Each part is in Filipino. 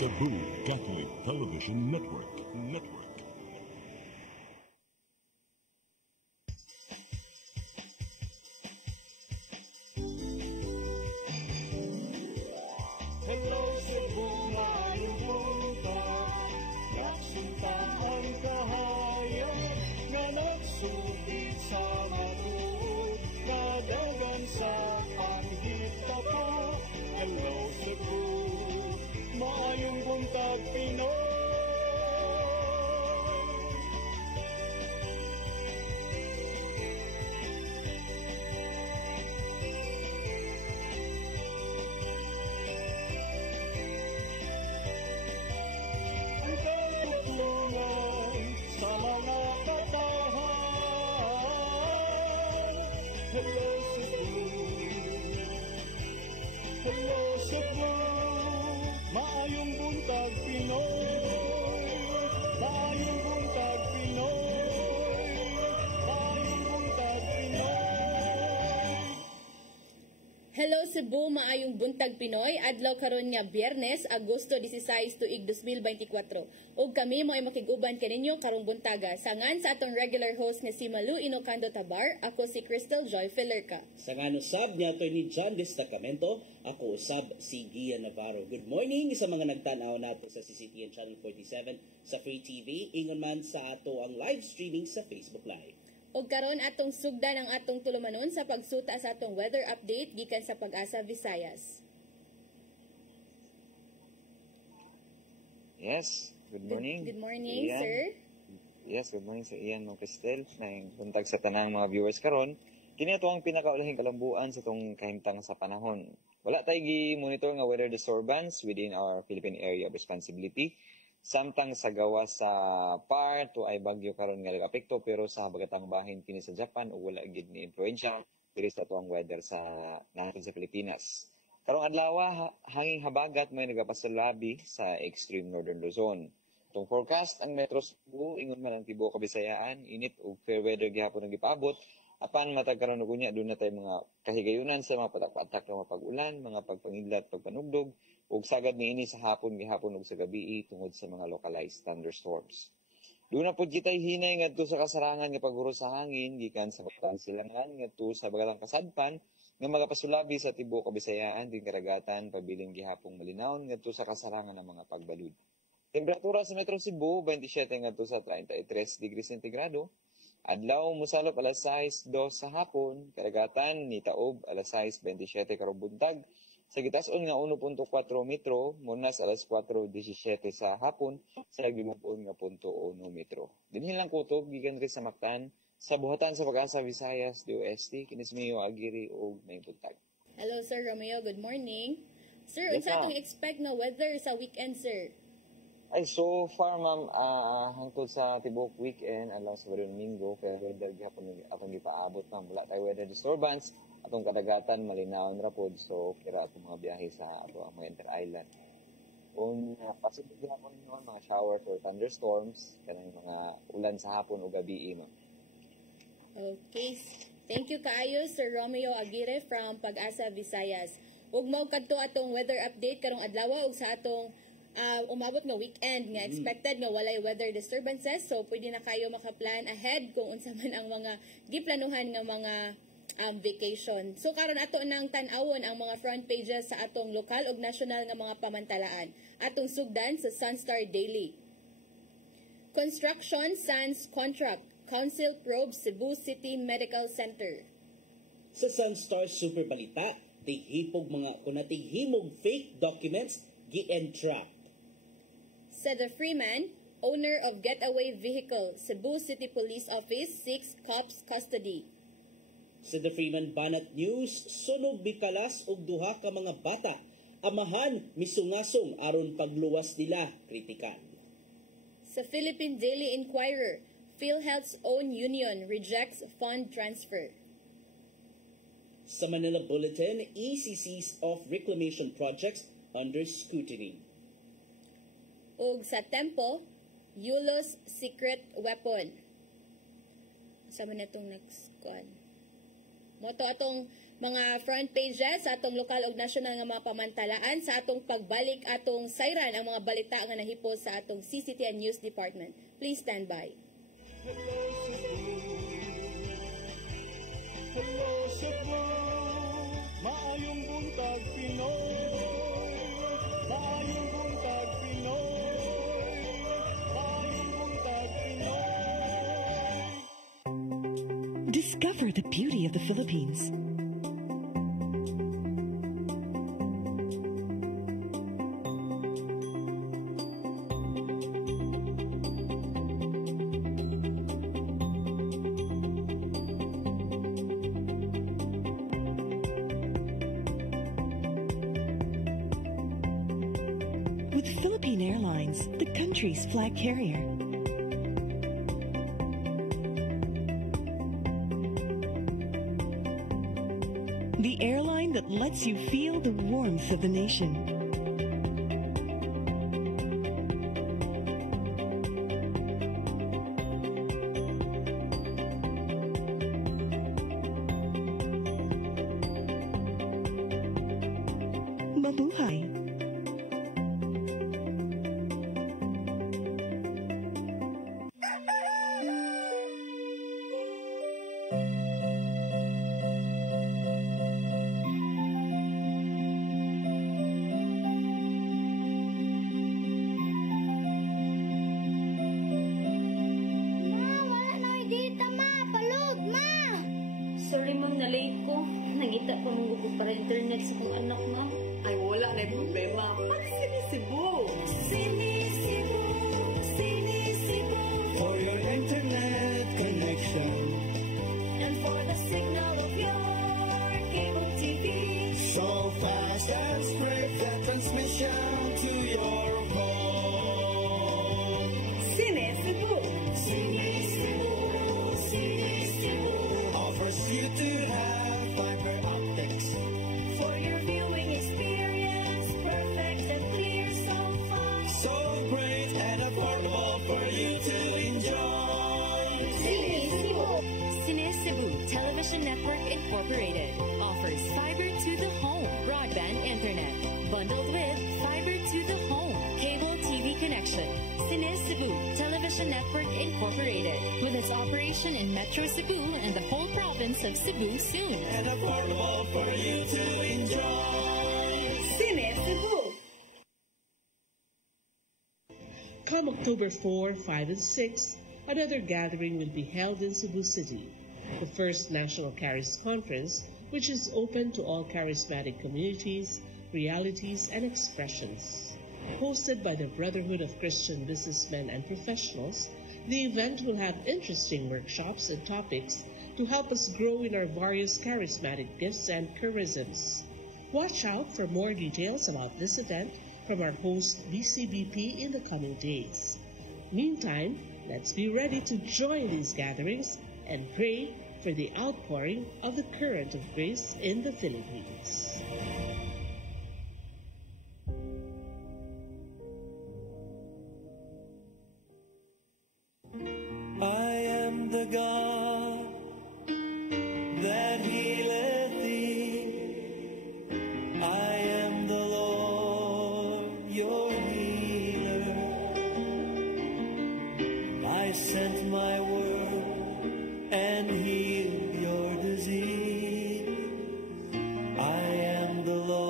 Cebu Catholic Television Network. Hello Cebu, maayong buntag, nagsuntaan kahayag, nga nagsugid sa matuod, nadagan sa anghita pa. Hello Cebu, maayong buntag Pinoy. Ang katutulungan sa mga katahan. Hello Cebu, hello Cebu, maayong buntag Pinoy, maayong buntag Pinoy, maayong buntag Pinoy. Hello Cebu, maayong buntag Pinoy, adlaw karon nga Biyernes, Agosto 16 tuig 2024. Ug kami mo ay makiguban kaninyo karong buntaga. Sangan sa atong regular host nga si Malu Inocando Tabar, ako si Crystal Joy Felerca. Sa nga usab ni Atty. John Destacamento, ako usab si Gia Navarro. Good morning sa mga nagtanaw nato sa CCTN Channel 47 sa Free TV, ingon man sa ato ang live streaming sa Facebook Live. Og karon atong sugdan ang atong tulumanon sa pagsuta sa atong weather update gikan sa Pag-asa Visayas. Yes, good morning. Good morning, Ian. sir. Yes, good morning sa Ian Mang Cristel. Nang buntag sa tanang mga viewers karon. Kini ato ang pinakaulahing kalambuan sa tong kahimtang sa panahon. Wala tay gi-monitor nga weather disturbance within our Philippine area of responsibility. Samtang sa gawa sa PAR to ay bagyo karon nga nag-apekto, pero sa habagatang bahin kini sa Japan ug wala gid ni influensya diri sa atuang weather sa natin sa Pilipinas. Karong adlaw hanging habagat may nagapasalabi sa extreme northern Luzon. Itong forecast ang Metro Cebu ingon man ang tibuok Kabisayaan, init ug fair weather gihapon ang gipaabot. Apan matag karon ug unya doon na tay mga kahigayunan sa mga patak-patak nga pag-ulan, mga pagpangidlat, pagpanugdog ug sagad niini sa hapon gihapon ug sa gabii tungod sa mga localized thunderstorms. Doon na pud kitay hinay ngadto sa kasarangan nga paghuro sa hangin gikan sa Batang Silangan ngadto sa Bagatang Kasadpan nga magapasulabi sa tibuok Kabisayaan din karagatan pabiling gihapong malinawon ngadto sa kasarangan ng mga pagbalud. Temperatura sa Metro Cebu 27 ngadto sa 33 degrees Centigrado. Adlaw mosalop alas 6:02 sa hapon, karagatan ni Taob alas 6:27 karong buntag. Sa gitason nga 1.4 metro, munas alas 4:17 sa hapon, sa gibupon nga 0.1 metro. Dinhin lang kutob gikan ri sa Mactan, sa buhatan sa Pag-asa Visayas, DOST, kinis Mayo Aguirre ug may buntag. Hello Sir Romeo, good morning. Sir, Yes, unsa ma'am. atong expect na weather sa weekend, sir? Ay, so far, ma'am, hangtod sa tibok weekend, alam sa Domingo, pero weather gihapon atong gipaabot, ma'am. Wala tayo weather disturbance, atong kadagatan, malinawon ra pod, so kira atong mga biyahe sa ato ang mga inter-island. Kung pasubok gihapon ma'am, mga showers or thunderstorms, kanang mga ulan sa hapon o gabi, ma'am. Okay. Thank you kaayo Sir Romeo Aguirre from Pag-asa Visayas. Ug mao kadto atong weather update karong adlaw ug sa atong umabot nga weekend nga expected nga walay weather disturbances, so pwede na kayo makaplan ahead kung unsa man ang mga giplanuhan nga mga vacation. So karon ato nang tan-awon ang mga front pages sa atong lokal ug national nga mga pamantalaan. Atong sugdan sa Sunstar Daily. Construction sans contract. Council probes Cebu City Medical Center. Sa Sunstar Super Balita, tighimog fake documents gi-entrap. Sa The Freeman, owner of getaway vehicle, Cebu City Police Office seeks cops custody. Sa The Freeman Banat News, sunog bikalas og duha ka mga bata. Amahan misungasong aron pagluwas nila, kritikan. Sa Philippine Daily Inquirer, PhilHealth's own union rejects fund transfer. Sa Manila Bulletin, ECCs of reclamation projects under scrutiny. Ug sa Tempo, Yulo's secret weapon. Sa man itong next one. Moto atong mga front pages sa atong lokal ug national nga mga pamantalaan sa atong pagbalik atong sayran ang mga balita nga nahipos sa atong CCTN News Department. Please stand by. Hello Cebu, maayong buntag Pinoy, maayong buntag Pinoy, maayong buntag Pinoy. Discover the beauty of the Philippines. With Philippine Airlines, the country's flag carrier. The airline that lets you feel the warmth of the nation. Mabuhay! Sorry ma'am, na-late ko. Nangita pa mong gusto para internet sa kong anak ma'am. Ay, wala na yung problema. Pag-sinisibo. Sinisibo, sinisibo. For your internet connection, And for the signal of your cable TV. so fast and spread the transmission to your home. Sinisibo, Sinisibo sinisibo. offers you to have fiber optics. For your viewing experience, perfect and clear so far. So great and affordable for you to enjoy. Sinisibo. Sinisibo Television Network Incorporated offers fiber to the home broadband internet bundled with fiber to the home cable TV connection. Sinisibo Television Network Incorporated with its operation in Metro Cebu and the whole province of Cebu soon. And affordable for you to enjoy. Sinisibo. Come October 4, 5, and 6, another gathering will be held in Cebu City, the first National Charis Conference, which is open to all charismatic communities, realities, and expressions. Hosted by the Brotherhood of Christian Businessmen and Professionals, the event will have interesting workshops and topics to help us grow in our various charismatic gifts and charisms. Watch out for more details about this event from our host BCBP in the coming days. Meantime, let's be ready to join these gatherings and pray for the outpouring of the current of grace in the Philippines. I am the God that healeth thee. I am the Lord, your healer. I sent my word and healed your disease. I am the Lord.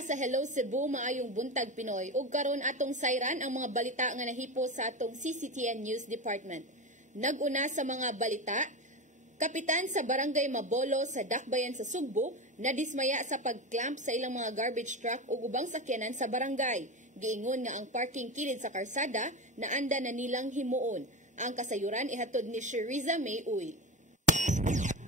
sa Hello Cebu, maayong buntag Pinoy. Ug karon atong sayran ang mga balita nga nahipo sa atong CCTN News Department. Nag-una sa mga balita, kapitan sa Barangay Mabolo sa Dakbayan sa Sugbo nadismaya sa pagclamp sa ilang mga garbage truck ug ubang sakyanan sa barangay. Giingon nga ang parking kilid sa karsada na anda na nilang himuon. Ang kasayuran ihatod ni Sheriza May Uy.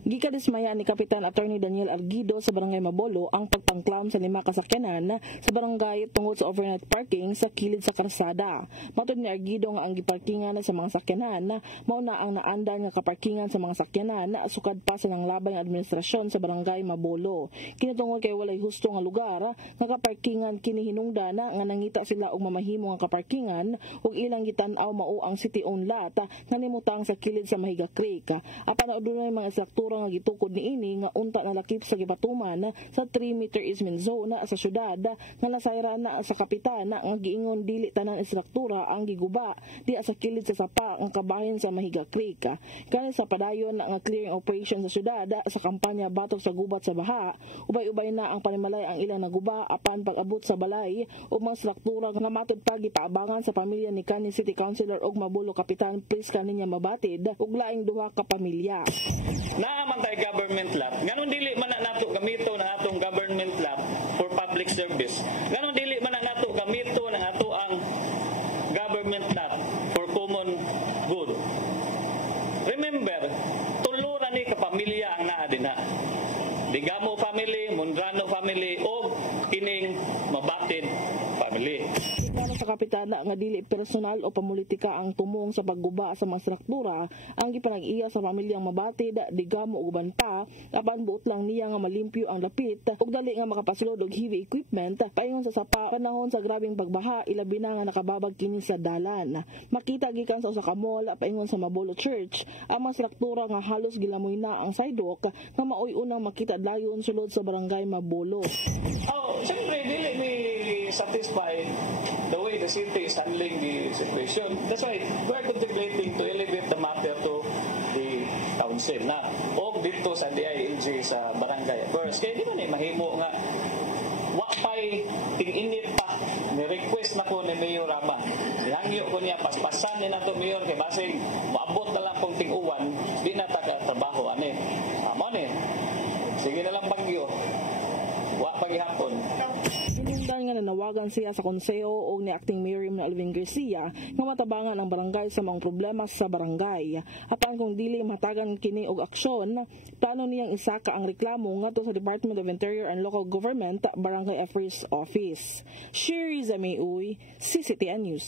Gikadismaya ni Kapitan Attorney Daniel Arguido sa Barangay Mabolo ang pagpangklam sa 5 kasakyanan sa barangay tungod sa overnight parking sa kilid sa karsada. Matod ni Arguido nga ang giparkingan sa mga sakyanan mao na ang naandan nga kaparkingan sa mga sakyanan sukad pa sa nanglabay nga administrasyon sa Barangay Mabolo. Kinatungod kay walay husto nga lugar nga kaparkingan kini hinungdan nga nangita sila og mamahimo nga kaparkingan ug ilang gitan-aw mao ang city-owned lot nga nimutang sa kilid sa Mahiga Creek. Apan adunay mga struktura nga gitukod niini nga unta na lakip sa gipatuman sa 3-meter easement zone sa syudad nga nasayra na sa kapitan nga giingon dili tanan istruktura ang giguba di sa kilid sa sapa ang kabahin sa Mahiga Creek. Kani sa padayon nga clearing operation sa syudad sa kampanya batok sa gubat sa baha, ubay-ubay na ang panimalay ang ilang naguba apan pag-abot sa balay ug mga struktura nga matud pa gipaabangan sa pamilya ni kanhi City Councilor og Mabulo Kapitan Pris kaninya mabatid ug laing duha ka pamilya. Man tay government lot nganon dili man nato gamito na atong government lot for public service, nganon dili man nato gamito ng ato ang government lot for common good. Remember, tulo ra ni ka pamilya ang naa dinha, Digamo family, Mondrano family o kining Mabatid family. Sa kapitana nga dili personal o pamulitika ang tumong sa pagguba sa mga struktura ang gipanag-iya sa pamilyang Mabatid, Digamo ug uban pa apan buot lang niya nga malimpyo ang lapit ug dali nga makapasulod og heavy equipment paingon sa sapa panahon sa grabing pagbaha ilabi na nga nakababag kini sa dalan. Makita gikan sa usa ka mall paingon sa Mabolo Church ang mga struktura nga halos gilamoy na ang sidewalk nga maoy unang makita dayon sulod sa Barangay Mabolo. Siyempre dili ni satisfy the way the city is handling the situation. That's why we are contemplating to elevate the matter to the council na o dito sa DILG sa barangay. First, kaya di ba ni mahimo nga wakay ting-init pa ni-request na ko ni Mayor Rama. Ihangyo ko niya paspasan ni nato Mayor kay basig maabot na lang kong ting-uwan di na taga-trabaho ani. Amo ni. Sige na lang bagyo. Wa pagihapon. Hinungdan nga nanawagan siya sa konseho o ni Acting Mayor Alvin Garcia nga matabangan ang barangay sa mga problema sa barangay. Apan kung dili matagan kini og aksyon, plano niyang isaka ang reklamo ngadto sa Department of Interior and Local Government Barangay Affairs Office. Sheriza May Uy, CCTN News.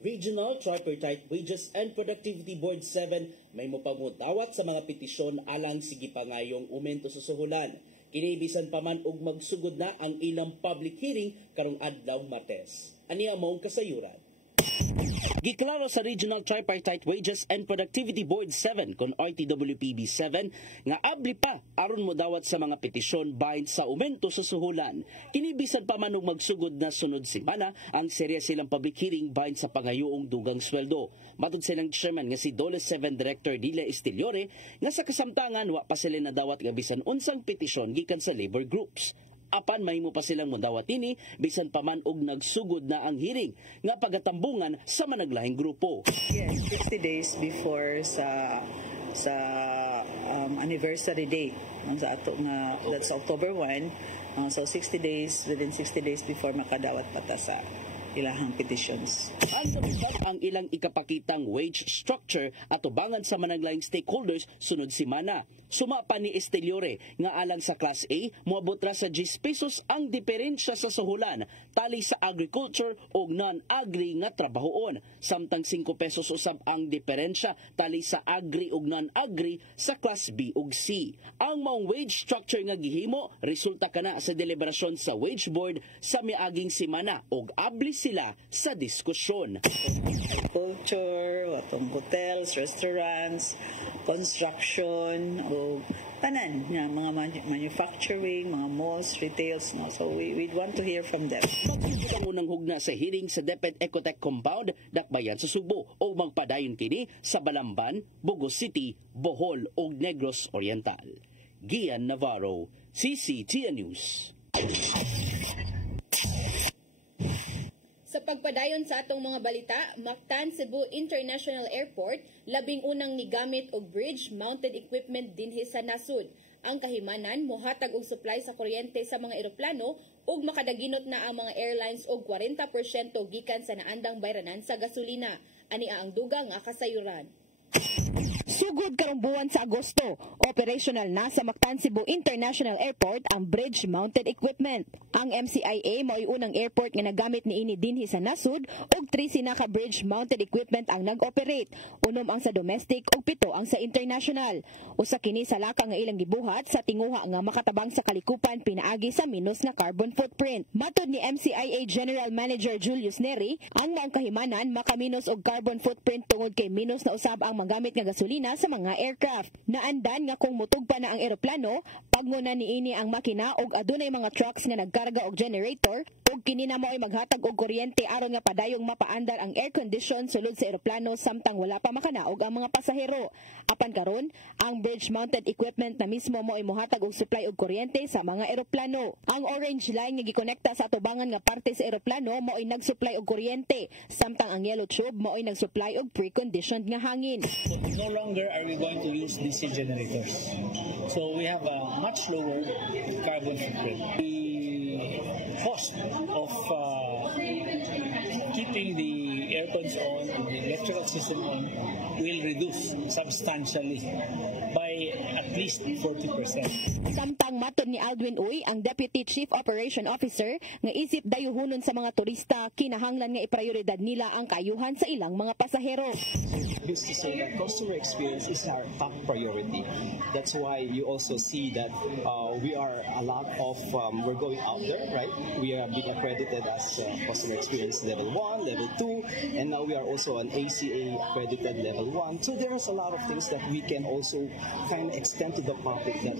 Regional Tripartite Wages and Productivity Board 7 may mopamudawat sa mga petisyon alang sige pangayong aumento sa suhulan. Kini bisan pa man og magsugod na ang ilang public hearing karong adlaw Martes. Ani among kasayuran. Giklaro sa Regional Tripartite Wages and Productivity Board 7 kon RTWPB 7 nga abli pa aron modawat sa mga petisyon bahin sa aumento sa suhulan. Kini bisan pa man og magsugod na sunod semana ang serya silang public hearing bahin sa pangayuong dugang sweldo. Matud silang chairman nga si Dole 7 Director Dila Estiliore nga sa kasamtangan wa pa sila nadawat nga bisan unsang petisyon gikan sa labor groups. Apan mahimo pa silang modawat ini bisan pa man og nagsugod na ang hearing nga pagatambungan sa managlahing grupo. Yes, 50 days before sa anniversary date sa ato nga that's October 1. So 60 days, within 60 days before makadawat pata sa ilahang petitions. Ang ilang ikapakitang wage structure at ubangan sa managlayang stakeholders sunod semana. Suma pa ni Esteliore nga alang sa Class A, moabot ra sa 10 pesos ang diferensya sa suhulan tali sa agriculture o non-agri nga trabahoon. Samtang 5 pesos usab ang diferensya tali sa agri o non-agri sa Class B ug C. Ang maong wage structure nga gihimo resulta kana sa deliberasyon sa wage board sa miaging semana ug abli sila sa diskusyon. Culture, watong hotels, restaurants, construction, o tanan nga mga manufacturing, mga malls, retails. No? So we'd want to hear from them. Ang unang hugna sa hearing sa DepEd Ecotech Compound, Dakbayan sa Sugbo o magpadayon kini sa Balamban, Bugos City, Bohol o Negros Oriental. Gian Navarro, CCTN News. Sa pagpadayon sa atong mga balita, Mactan Cebu International Airport labing unang nigamit og bridge-mounted equipment dinhi sa nasud. Ang kahimanan mohatag og supply sa kuryente sa mga eroplano ug makadaginot na ang mga airlines og 40% gikan sa naandang bayranan sa gasolina. Ania ang dugang nga kasayuran. Sugod karong buwan sa Agosto, operational na sa Mactan Cebu International Airport ang bridge-mounted equipment. Ang MCIA mao'y unang airport nga nagamit niini dinhi sa nasud ug 3 sinaka bridge-mounted equipment ang nag-operate. Unom ang sa domestic ug 7 ang sa international. Usa kini sa laka nga ilang gibuhat sa tinguha nga makatabang sa kalikupan pinaagi sa minus na carbon footprint. Matud ni MCIA General Manager Julius Neri, ang maong kahimanan makaminos og carbon footprint tungod kay minus na usab ang magamit nga gasolina sa mga aircraft. Naandan nga kung mutugpa na ang eroplano, pagnguna niini ang makina og adunay mga trucks nga nagkarga og generator ug kini na mo'y maghatag og kuryente aron nga padayong mapaandar ang air condition sulod sa eroplano samtang wala pa makanaog ang mga pasahero. Apan karon, ang bridge-mounted equipment na mismo mo'y mohatag og supply og kuryente sa mga eroplano. Ang orange line nga gikonekta sa atubangan nga parte sa eroplano mo'y nag-supply og kuryente, samtang ang yellow tube mo'y nag-supply og preconditioned nga hangin. No longer are we going to use DC generators. So we have a much lower carbon footprint. The cost of keeping the aircons on and the electrical system on will reduce substantially by at least 40%. Samtang matud ni Aldwin Uy, ang Deputy Chief Operation Officer, nga isip dayuhunon sa mga turista, kinahanglan nga iprioridad nila ang kayuhan sa ilang mga pasahero. Used to say that customer experience is our top priority. That's why you also see that we are a lot of, we're going out there, right? We are being accredited as customer experience level 1, level 2, and now we are also an ACA accredited level 1. So there is a lot of things that we can also kind of extend to the public that,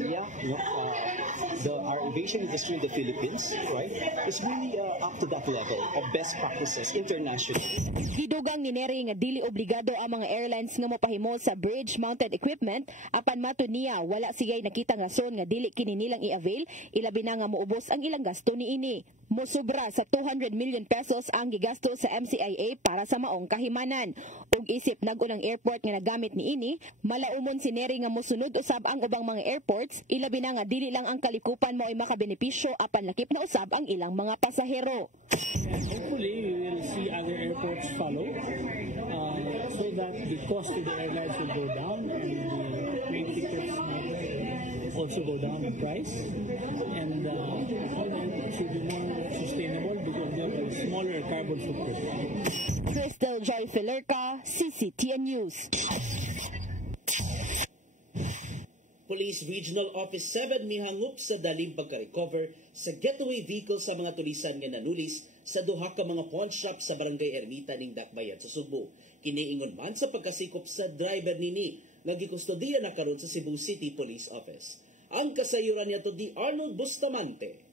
our aviation industry in the Philippines, right, is really up to that level of best practices internationally. Hidugang ni Neri nga dili obligado ang mga airlines nga mopahimo sa bridge-mounted equipment, apan matud niya wala sigay nakita nga rason nga dili kini nilang i-avail, ilabi na nga moubos ang ilang gasto niini. Mosubra sa 200 million pesos ang gigasto sa MCIA para sa maong kahimanan. Ug isip nag-unang airport nga nagamit niini, malaumon si Neri nga mosunod usab ang ubang mga airports, ilabi na nga dili lang ang kalikupan mo'y makabenepisyo apan lakip na usab ang ilang mga pasahero. Hopefully we will see other airports follow so that the cost to the airlines will go down and the plane tickets also go down in price, and it should be more sustainable because they have a smaller carbon footprint. Crystal Joy Filerca, CCTN News. Police Regional Office 7 mihangup sa daling pagka-recover sa getaway vehicle sa mga tulisan nga nanulis sa duha ka mga pawn shop sa Barangay Ermita ning Dakbayan sa Subo. Kiniingon man sa pagkasikop sa driver nini nga gikustodiya na karon sa Cebu City Police Office. Ang kasayuran niya to di Arnold Bustamante.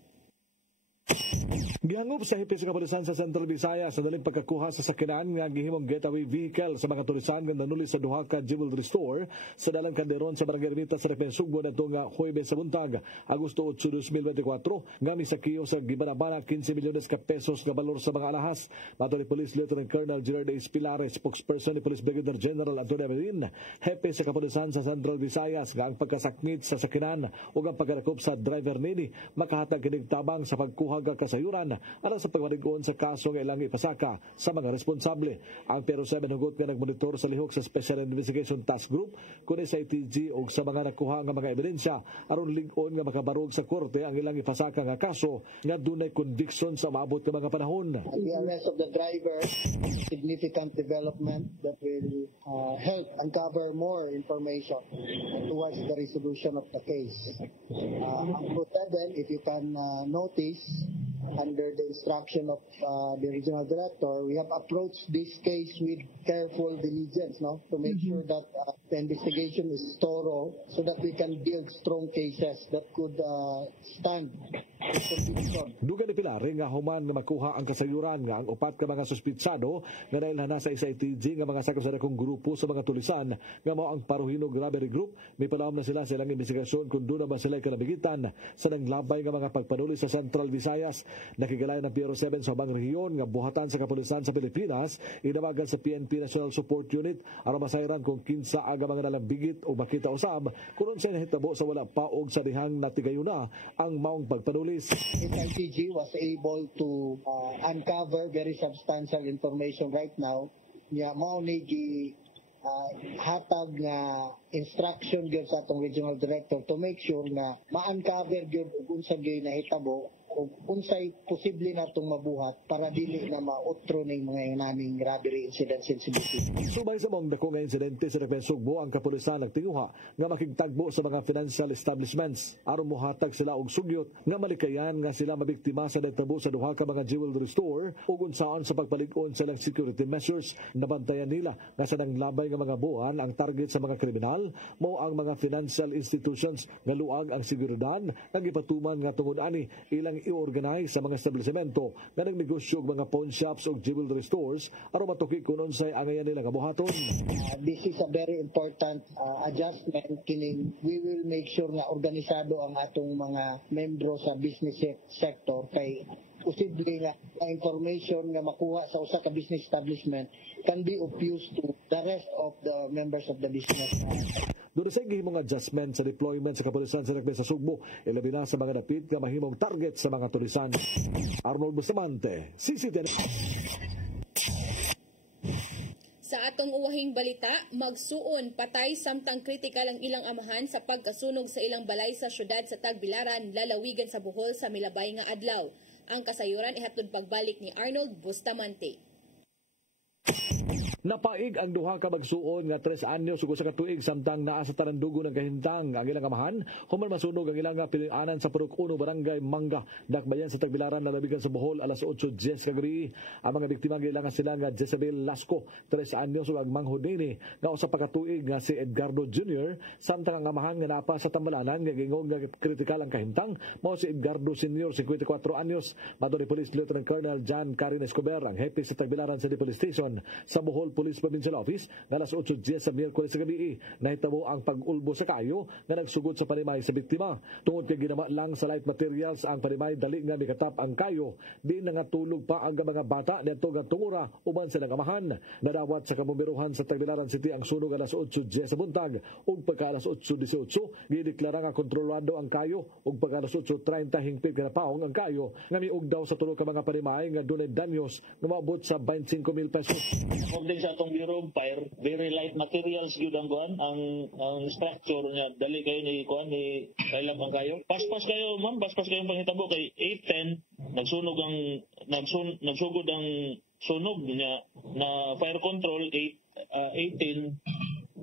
Gihangup sa hipis nga kapulisan sa Central Visayas sa daling pagkakuha sa sakyanan nga gihimong getaway vehicle sa mga tulisan nga nanuli sa duha ka jewelry store sa dalang Kanderon sa Barangay Ermita sa Repensugbo nato nga Huwebes sa buntag, Agosto 8, 2024 nga misakiyo sa gibanabana 15 milyones ka pesos nga balor sa mga alahas. Nato ni Police Lieutenant Colonel Gerard A. Pilares, spokesperson ni Police Brigadier General Antonio Avelin, hepe sa kapulisan sa Central Visayas nga ang pagkasakmit sa sakyanan ug ang pagkarakop sa driver nini makahatag kining tabang sa pagkuha ka kasayuran alang sa pagmarigon sa kaso nga ilang ipasaka sa mga responsable. Ang Pero 7 hugot nga nagmonitor sa lihok sa Special Investigation Task Group kundi sa ITG ug sa mga nakuha nga mga ebidensya aron lig-on nga makabarog sa korte ang ilang ipasaka nga kaso nga dunay conviction sa maabot nga mga panahon. The arrest of the driver, significant development that will help uncover more information towards the resolution of the case. Ang Pro 7, if you can notice, under the instruction of the regional director, we have approached this case with careful diligence, to make sure that the investigation is thorough so that we can build strong cases that could stand Duga ni Pilari nga human nga makuha ang kasayuran nga ang upat ka mga suspitsado nga nailhan na sa SITG nga mga sakasakong grupo sa mga tulisan nga mao ang Paruhinog Robbery Group. May palawom na sila sa ilang investigasyon kung doon na ba sila kalabigitan sa nanglabay nga mga pagpanuli sa Central Visayas. Nakigalayan ng Bureau 7 sa ubang rehiyon nga buhatan sa kapulisan sa Pilipinas, inabagan sa PNP National Support Unit aron masayran kung kinsa aga mga nalambigit o makita usab kung sa nahitabo sa wala pa og sa dihang natigayuna ang maong pagpanulis. SITG was able to uncover very substantial information right now. Mao ni hatag nga instruction gyud sa atong regional director to make sure na ma-uncover gyud ug unsa gyud nahitabo ug unsay posible natong mabuhat para dili na mautro ning mga naming robbery incidents in Cebu City. Subay sa mga dako nga insidente sa Repensugbo, ang kapulisan nagtinguha nga makigtagbo sa mga financial establishments aron mohatag sila og sugyot nga malikayan nga sila mabiktima sa nagtabo sa duha ka mga jewelry store ug unsaon sa pagpalig-on sa ilang security measures. Nabantayan nila nga sa nanglabay nga mga buwan ang target sa mga kriminal mao ang mga financial institutions nga luag ang seguridad nga gipatuman nga tungod ani ilang i-organize sa mga establishmento nga nagnegosyo og mga pawn shops o jewelry stores aron matuki kung unsay angayan nila nga buhaton. This is a very important adjustment. Kining we will make sure nga organisado ang atong mga membro sa business sector kay posible nga information nga makuha sa usa ka business establishment can be of use to the rest of the members of the business. Doon sa gihimong adjustment sa deployment sa kapulisan sa Rekbe sa Sugbo, ilabi na sa mga dapit nga mahimong target sa mga tulisan. Arnold Bustamante, CCTV. Sa atong uwahing balita, magsuon patay samtang kritikal ang ilang amahan sa pagkasunog sa ilang balay sa syudad sa Tagbilaran, lalawigan sa Bohol sa milabay nga adlaw. Ang kasayuran ihatod pagbalik ni Arnold Bustamante. Napaig ang duha ka magsuon nga 3 anyos ug usa ka tuig samtang naa sa Tarandugo ng kahintang ang ilang amahan human masunog ang ilang pilianan sa Purok 1 Barangay Manga, Dakbayan sa Tagbilaran, lalawigan sa Bohol alas 8:10 kagabi. Ang mga biktima giilangan sila nga Jezabel Lasco, 3 anyos ug Manghod Nini nga usa pa ka tuig nga si Edgardo Jr. samtang ang amahan nga napa sa Tambalanan nga gingog nga kritikal ang kahintang mao si Edgardo Sr. 54 anyos. Madto ni Police Lieutenant Colonel John Karin Escobar, ang hepe sa Tagbilaran City Police Station sa Bohol Police Provincial Office nga alas 8:10 sa Miyerkules sa gabi. Nahitabo ang pag-ulbo sa kayo nga nagsugod sa panimay sa biktima. Tungod kay ginama lang sa light materials ang panimay, dali nga mikatap ang kayo. Di na nga tulog pa ang mga bata dito nga tungura uban sa nangamahan. Nadawat sa kabumbiruhan sa Tagbilaran City ang sunog alas 8:10 sa buntag ug pagka alas 8:18 gideklara nga kontrolado ang kayo ug pagka alas 8:30 hingpit nga napaong ang kayo nga miug daw sa tulo ka mga panimay nga dunay danyos nga maabot sa 25,000 pesos. According sa atong Bureau of Fire, very light materials gyud ang kuan, ang structure niya dali kayo ni kuan ni kailan ang kayo. Paspas kayo ma'am, paspas kayo panghitabo kay 8:10 nagsugod ang sunog niya na fire control 18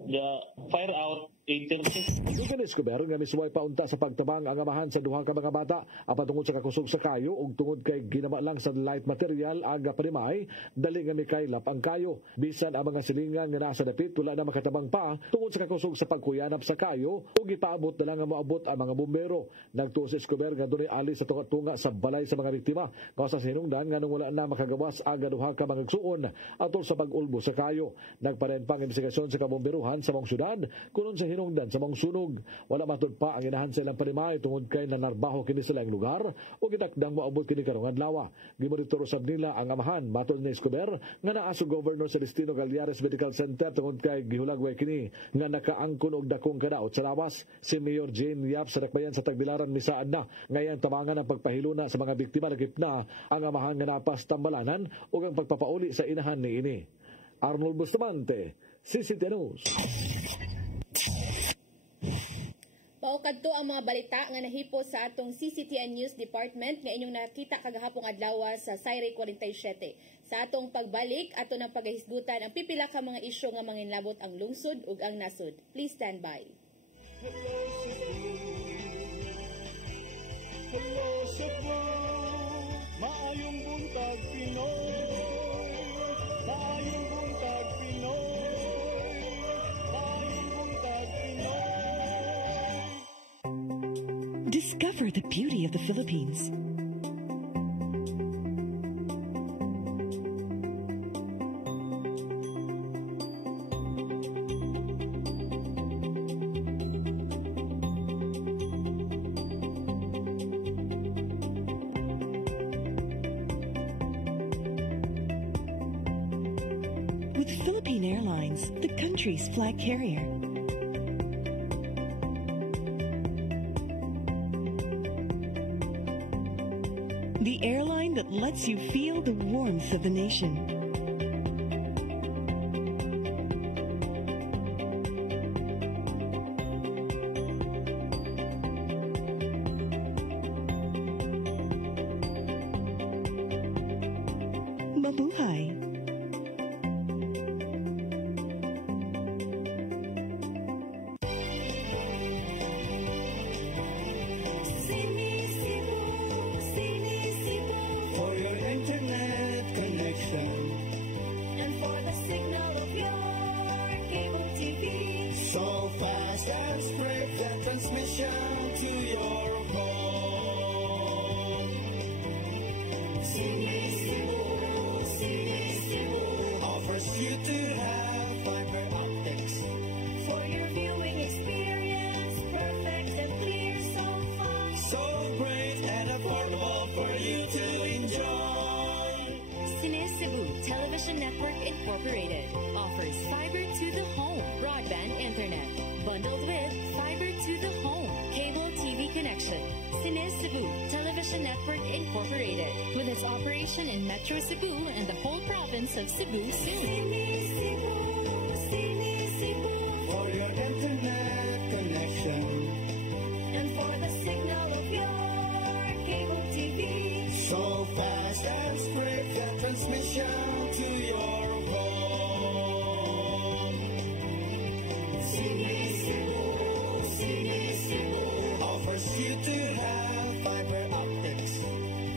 the fire out 8:30. Dugan Escobar nga mismo ay paunta sa pagtabang ang amahan sa duha ka mga bata apan tungod sa kakusog sa kayo ug tungod kay ginama lang sa light material aga panimay, dali nga mikaylap ang kayo. Bisan ang mga silingan nga naa sa dapit wala na makatabang pa tungod sa kakusog sa pagkuyanap sa kayo ug ipaabot na lang nga moabot ang mga bumbero. Nagtuo si Escobar nga dunay ali sa tunga sa balay sa mga biktima. Mao sa hinungdan nga nung wala na makagawas aga duha ka mga igsuon atol sa pag-ulbo sa kayo. Nagparen pang investigasyon sa kabumberuhan sa mong syudad kunon sa hinungdan sa mong sunog. Wala matud pa ang inahan sa ilang panimay tungod kay nanarbaho kini sa ilang lugar o gitakdang maabot kini karong adlaw. Gimonitor usab nila ang amahan matud ni Escobar nga naa sa Governor Celestino Gallares Medical Center tungod kay gihulagway kini nga nakaangkon og dakong kadaot sa lawas. Si Mayor Jane Yap sa Dakbayan sa Tagbilaran misaad na ngayon tabangan ang pagpahiluna sa mga biktima nagip na ang amahan nga napas Tambalanan ug ang pagpapauli sa inahan ni ini. Arnold Bustamante, CCTV News. Paukadto ang mga balita nga nahipo sa atong CCTN News Department nga inyong nakita kagahapong adlaw sa Sayre 47. Sa atong pagbalik, ato ng paghisgutan ang pipila ka mga isyu nga manginlabot ang lungsod ug ang nasod. Please stand by. Hello Cebu, maayong buntag Pinoy, maayong buntag Pinoy. Discover the beauty of the Philippines. With Philippine Airlines, the country's flag carrier. The airline that lets you feel the warmth of the nation. Mabuhay! For your internet connection and for the signal of your cable TV, so fast and spread the transmission to your home. Cine Cebu offers you to have fiber optics for your viewing experience, perfect and clear, so fast, so great and affordable for you to enjoy. Cine Cebu Television Network Incorporated offers fiber to the home broadband internet bundled with fiber to the home cable TV connection. Cine Cebu Television Network Incorporated with its operation in Metro Cebu and the whole province of Cebu soon. For your internet connection and for the signal of your cable TV, so fast and spread the transmission to your home. Cine Cebu offers you to have fiber optics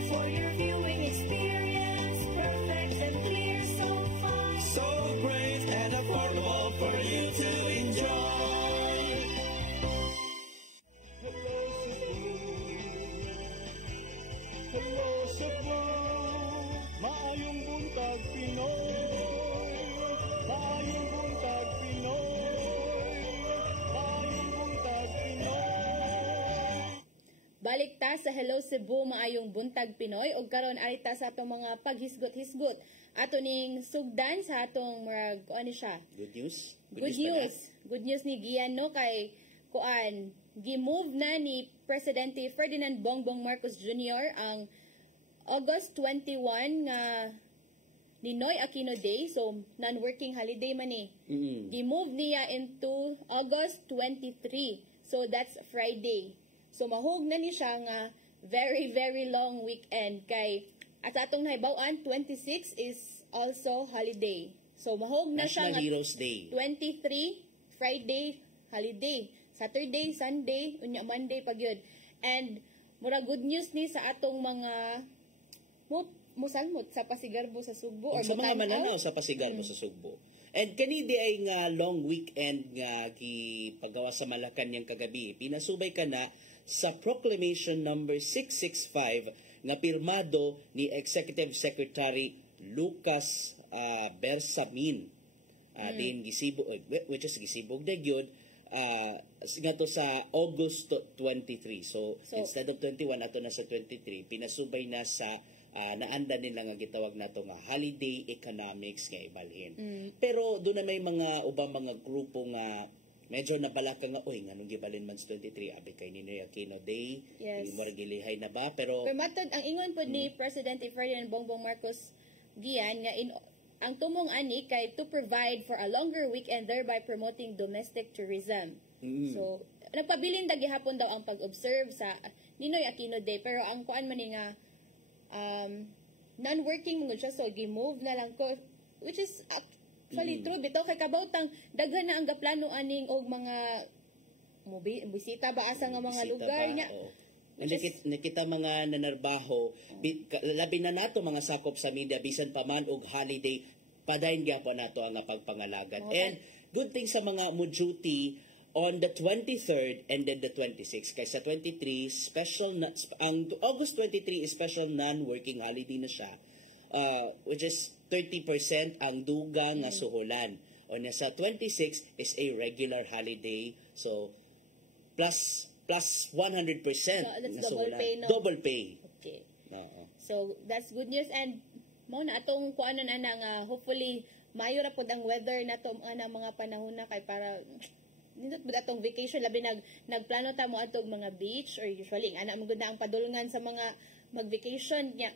for your viewing experience, perfect and clear, so fast, so great and affordable for you to enjoy. Hello Cebu, maayong buntag Pinoy, maayong buntag Pinoy, maayong buntag Pinoy. Balik ta sa Hello Cebu, maayong buntag Pinoy ug karon ari ta sa atong mga paghisgot-hisgot ato ning sugdan sa atong murag ano siya. Good news? Good news ni Gian no kay kuan gi-move na ni Presidente Ferdinand Bongbong Marcos Jr. ang August 21 nga Ninoy Aquino Day, so non-working holiday man ni. Gi-move niya into August 23. So that's Friday. So mahug na ni siya nga very very long weekend kay at sa atong nahibaw-an 26 is also holiday. So mahug na siya National Heroes Day. 23 Friday holiday. Saturday, Sunday, unya Monday pag yun. And mura good news ni sa atong mga musalmot sa Pasigarbo sa Sugbo or sa mga mananaw sa Pasigarbo sa Sugbo. And kani di ay nga long weekend nga gipagawa sa Malacanang kagabi. Pinasubay ka na sa Proclamation number 665 nga pirmado ni Executive Secretary Lucas Bersamin. Din gisibog which is gisibog na gyud nga to sa August 23. So instead of 21 ato na sa 23 pinasubay na sa naanda nila nga gitawag nato nga holiday economics nga ibalhin. Pero doon na may mga ubang mga grupo nga medyo nabalaka nga oy nganong gibalhin man sa 23 abi kay Ninoy Aquino Day. Yes. Mura gilihay na ba pero matod ang ingon pod ni Presidente Ferdinand Bongbong Marcos Gian nga ang tumong ani kay to provide for a longer weekend thereby promoting domestic tourism. So nagpabilin da gihapon daw ang pag-observe sa Ninoy Aquino Day pero ang kuan man ni nga non-working mo siya so gi-move na lang ko which is actually true bitaw kay kabawtang daghan na ang gaplano aning og mga bisita ba asa nga mga lugar nya. Nakita mga nanarbaho, labi na nato mga sakop sa media, bisan pa man og holiday, padayon gyapon nato ang pagpangalagan. And good thing sa mga mo-duty on the 23rd and then the 26th. Kaya sa 23, ang August 23 is special non-working holiday na siya, which is 30% ang dugang nga suhulan. O sa 26 is a regular holiday, so plus 100%. So, that's double pay, no? Double pay. Okay. So, that's good news. And, mo na atong kuanon ana hopefully, mayo ra pod ang weather na to mga panahon na kay para nindot pod atong vacation labi nagplano ta mo atong mga beach or usually ana magud ang padulungan sa mga mag-vacation nya.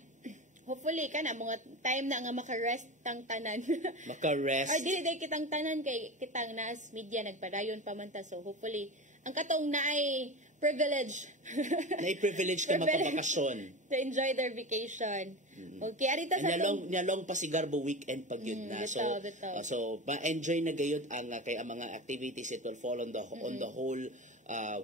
Hopefully kana mga time na nga maka-rest tang tanan. Maka-rest. Or dili kitang tanan kay kitang naas media nagpadayon pa man ta, so hopefully ang katong naay privilege. Naay privilege ka makabakasyon. To enjoy their vacation. Okay, arita sa nyalong pasigarbo weekend pag yun na. So ma-enjoy na gayud ang kay ang mga activities, it will fall on the whole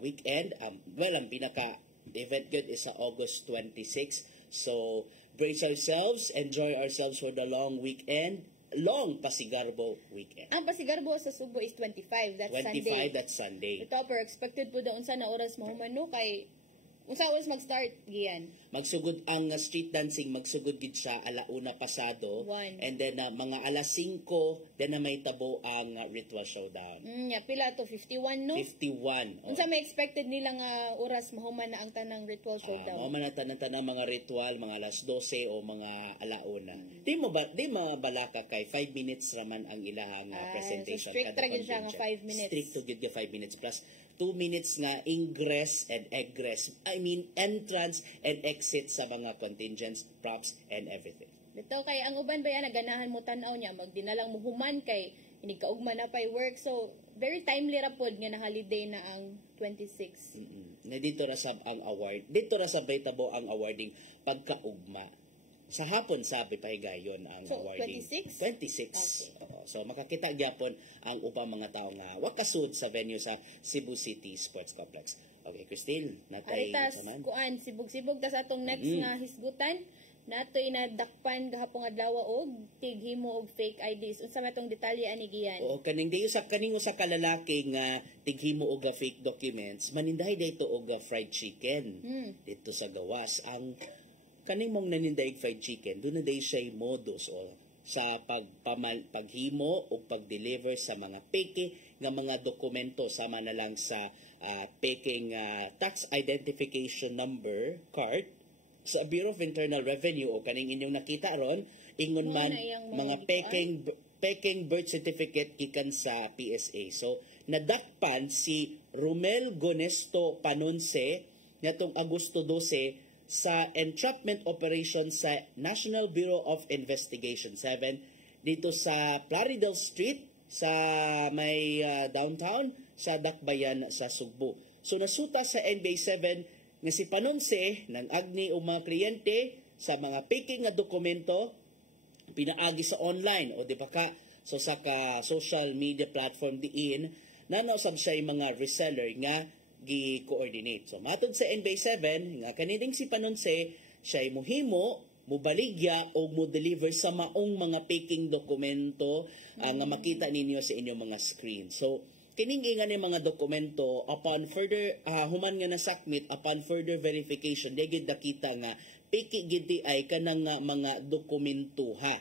weekend. Well, ang pinaka event good is sa August 26. So brace ourselves, enjoy ourselves for the long weekend. Long Pasigarbo weekend. Ang Pasigarbo sa Subo is 25. That's 25, Sunday. That's Sunday. Ito, pero expected po doon sa na oras mahuman, no? Kay, unsa oras mag-start, Gian? Magsugod ang street dancing, magsugod gid siya alauna pasado. 1. And then mga alas 5, then na may tabo ang ritual showdown. Pila to 51, no? 51. Unsa may expected nilang oras mahuman na ang tanang ritual showdown? Mahuman na tanang mga ritual, mga alas 12 o mga alauna. Di mabalaka kay 5 minutes raman ang ilahang presentation. So strict ra gid siya nga 5 minutes. Strict to gid 5 minutes plus 2 minutes nga ingress and egress. I mean, entrance and exit sa mga contingents, props, and everything. Dito kay ang uban ba yan, naganahan mo tanaw niya, magdinalang mo human kay inigkaugma na pa'y work. So, very timely ra pod nga na holiday na ang 26. Na dito rasab ang award. Dito rasab tabo ang awarding pagkaugma. Sa hapon sabi pahigayon ang awarding. 26? 26. Okay. So makakita gyapon ang upang mga tao nga wakasud sa venue sa Cebu City Sports Complex. Okay, Christine, natay saman. Kuan sibog-sibog tas atong next nga hisgutan. Natoy nadakpan gahapon adlaw og tighimo og fake IDs. Unsa nga tong detalye ani Gian? Oo, kaning usa ka lalaki nga tighimo og fake documents, manindahay dayto og fried chicken. Dito sa gawas ang kaning mong nanindaig fried chicken, doon na day siya modus o sa paghimo o pag-deliver sa mga peke nga mga dokumento sama na lang sa peking tax identification number card sa Bureau of Internal Revenue o kaning inyong nakita ron ingon man mga peking birth certificate gikan sa PSA. So nadakpan si Romel Gonesto Panonce nitong Agosto 12 sa entrapment operation sa National Bureau of Investigation 7 dito sa Plaridel Street sa may downtown sa Dakbayan sa Sugbo. So nasuta sa NBA 7 nga si Panonce nang agni og mga kliyente sa mga fake nga dokumento pinaagi sa online o di ba ka so sa ka social media platform diin nanausab siya yung mga reseller nga gi-coordinate. So matod sa NBA 7 nga kaning si Panonce siya muhimo mubaligya o mo-deliver sa maong mga faking dokumento nga makita ninyo sa inyong mga screen. So kining nga ni mga dokumento upon further human nga nasakmit upon further verification di gid nakita nga fake gid ay kanang mga dokumento ha.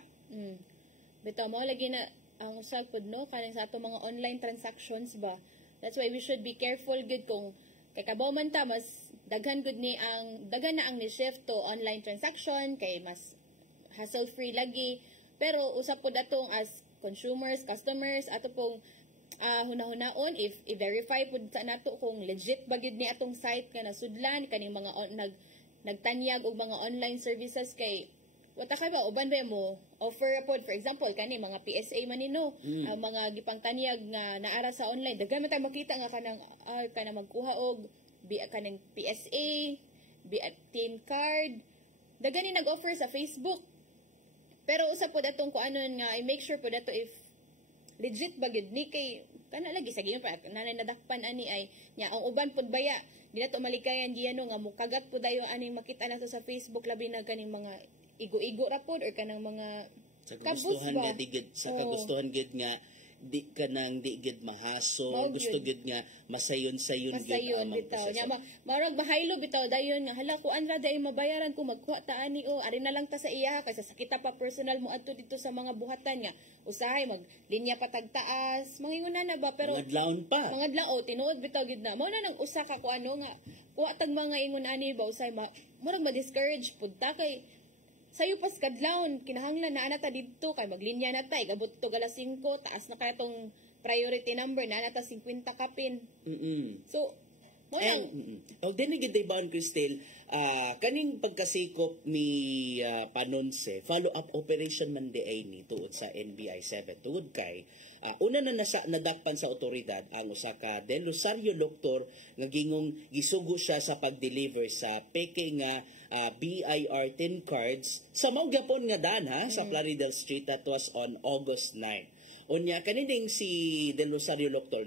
Bitaw mo lagi na ang usab pod no kaning sa ato mga online transactions ba. That's why we should be careful good kung kay kabaw man ta mas daghan gud ni ang daghan na ang ni shift to online transaction kay mas hassle free lagi. Pero usab pod atong as consumers, customers ato pong hunahunaon if i-verify pud sa nato kung legit ba gid ni atong site nga nasudlan kaning mga nagtanyag og mga online services kay wata ka ba uban ba mo offer pod for example kani mga PSA manino ang mga gipangtanyag nga naara sa online daghan man ta makita nga kanang magkuha og kanang PSA TIN card daghan ni nag-offer sa Facebook pero usa pod atong kuanon nga i-make sure pod ato if legit ba gid ni kay kana lagi sa giyon pa nanay nadakpan ani ay nya ang uban pod baya di nato malikayan giyano nga mukagat pod dayo ani makita nato sa Facebook labi na kaning mga igo-igo ra pod or kanang mga sa kagustuhan gid nga di ka nang di gid mahaso, Mao gusto gyud. gid nga masayon-sayon gid Masayon ang bitaw. proseso. Nya marag mahaylo bitaw dayon nga hala ko anra day mabayaran ko magkuha ta ani o ari na lang ta sa iya kaysa sakita pa personal mo adto dito sa mga buhatan nga usahay mag linya pa tagtaas manginguna na ba pero Mga adlawon pa. mga adlaw tinuod bitaw gid na mao na nang usa ka ko ano nga kuha tag mga ingon ani ba usahay murag ma-discourage pud ta kay sayo pas kadlawon kinahanglan na ana ta didto kay maglinya na ta igabot to galas 5 taas na kaya tong priority number na ana ta 50 kapin. So mo lang Og din gid baon Cristel, kaning pagkasikop ni Panonse, follow-up operation man di ay ni tuod sa NBI 7 tuod kay una na nadakpan sa otoridad ang usa ka Del Rosario doktor nga gingong gisugo siya sa pag-deliver sa peke nga BIR 10 cards sa mao gyapon nga dan sa Plaridel Street. That was on August 9. Unya kanining si Del Rosario doktor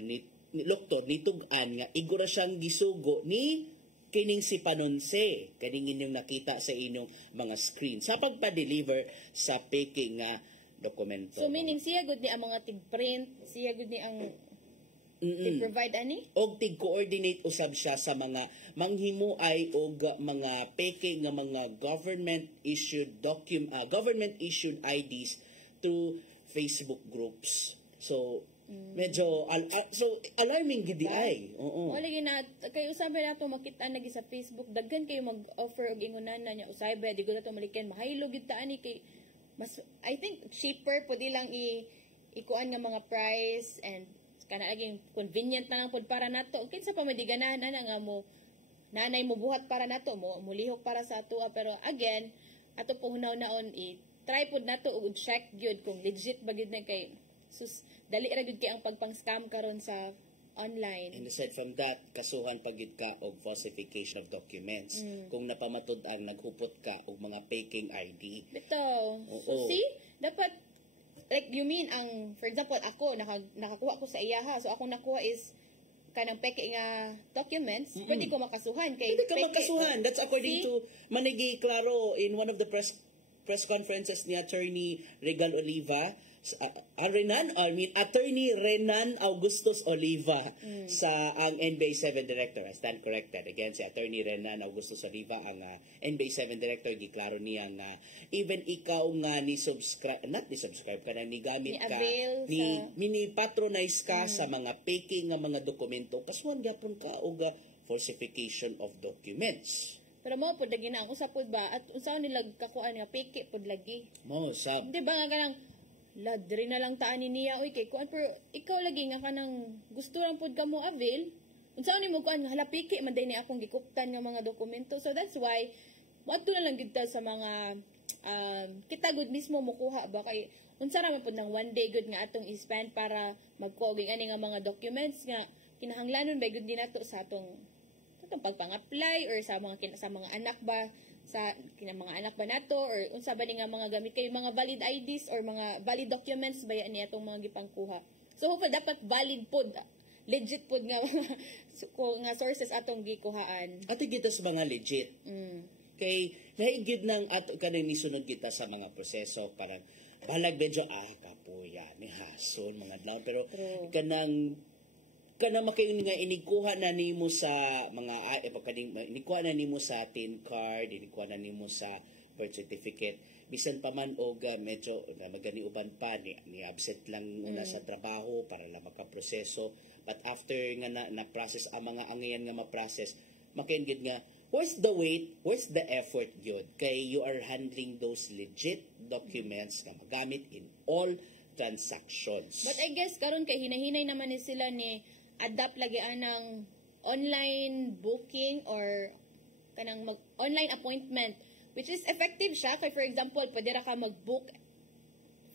nitug-an nga igura siyang gisugo ni kining si Panonse kaning inyong nakita sa inyong mga screen sa pagpa-deliver sa peke nga dokumento. So meaning siya gud ni ang mga tig-print, siya gud ni ang tig-provide ani? Og tig-coordinate usab siya sa mga manghimuay og mga peke nga mga government issued IDs through Facebook groups. So medyo alarming gid ay. Oo. Wala gina kay usabe na to makita na sa Facebook daghan kayo mag-offer og ingunan na niya usabe di gud to maliken mahaylo gid ta ani kay mas I think cheaper pud ilang ikuan nga mga price and kana laging convenient na lang pud para nato kinsa pa madiganahan ana nga mo nanay mo buhat para nato mo lihok para sa ato pero again ato pong hunaw-naon try pud nato og check gyud kung legit ba gyud na kay sus dali ra gyud kay ang pagpang-scam karon sa online. And aside from that, kasuhan pagid ka og falsification of documents. Kung napamatud ang naghupot ka og mga faking ID. Bitaw. So see, dapat like you mean ang for example ako nakakuha ko sa iya so akong nakuha is kanang peke nga documents, pwede ko makasuhan kay pwede ka makasuhan. That's according to manigi klaro in one of the press conferences ni Attorney Regal Oliva. Attorney Renan Augustus Oliva sa ang NBA 7 director. I stand corrected. Again, si Attorney Renan Augustus Oliva ang NBA 7 director. Giklaro niya nga even ikaw nga ni-subscribe ka na ni-gamit ka, mini-patronize ka sa mga faking nga mga dokumento. Kasuhan gapon ka o falsification of documents. Pero mo pud lagi na ang usap pud ba at unsa nila kakuan nga fake pud lagi. Mo sab. Di ba nga kanang ladri na lang taan niya oy kay kuan pero ikaw lagi nga kanang gusto lang pud kamo avail unsa ni mo kuan hala piki man day ni akong gikuptan nga mga dokumento so that's why moadto na lang gid ta sa mga kita gud mismo mokuha ba kay unsa ra man pud nang one day gud nga atong i-spend para magkoging ani nga mga documents nga kinahanglanon ba gud din nato sa atong pagpang-apply or sa mga anak ba sa mga anak ba nato or unsa ba ni nga mga gamit kay mga valid IDs or mga valid documents ba yan atong mga gipangkuha. So hopefully dapat valid pod, legit pod nga nga sources atong gikuhaan. Ate kita sa mga legit. Kay naigid nang ato kanang nisunod kita sa mga proseso parang balag medyo kapuya may hason mga adlaw pero kanang makayon nga inikuha na nimo sa mga inikuha na nimo sa tin card, inikuha na nimo sa birth certificate. Bisan pa man og medyo magani uban pa ni absent lang muna sa trabaho para lang makaproseso. But after nga na-process ang mga angayan nga ma-process, makayon gid nga where's the weight, where's the effort gyud kay you are handling those legit documents nga magamit in all transactions. But I guess karon kay hinahinay naman ni sila ni adapt lagi anang online booking or kanang online appointment which is effective siya kay for example pwede ra ka mag-book